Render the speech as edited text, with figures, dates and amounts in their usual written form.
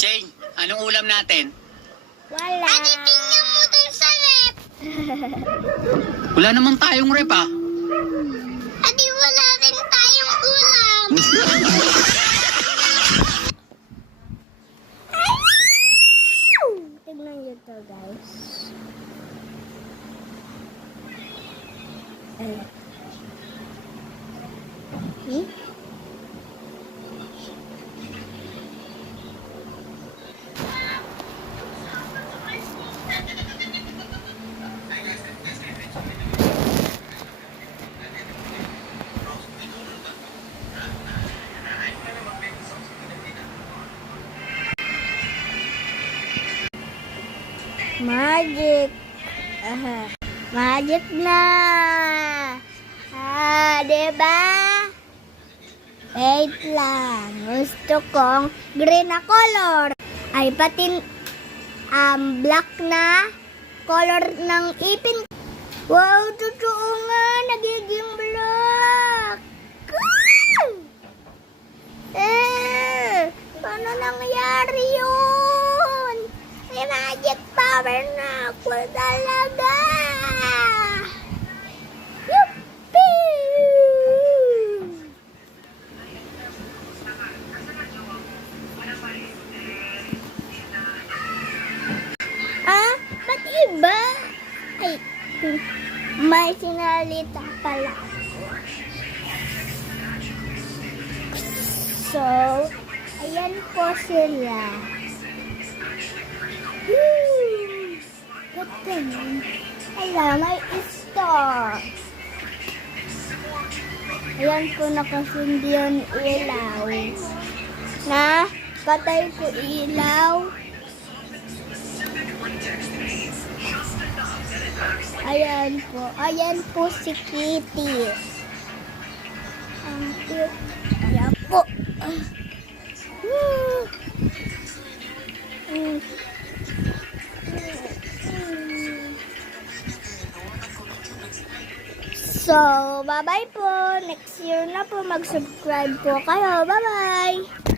Shane, anong ulam natin? Wala. Adi, tingnan mo dun sa rep. Wala naman tayong rep ah. Adi, wala rin tayong ulam. Tignan nyo to, guys. Magic. Magic na. Diba? Wait lang. Gusto kong green na color. Ay, pati black na color ng ipin. Wow, totoo nga. Nagiging black. Paano nangyari yun? May magic power na ako talaga. Yuppie! Ba't iba? Ay, may sinalita pala. So, ayan po sila. Ba't ganun? Ayan, may star. Ayan po nakasundi yung ilaw. Na, patay ko ilaw. Ayan po si Kitty. Ang cute. Ayan po. So, bye-bye po. Next year na po mag-subscribe po kayo. Bye-bye.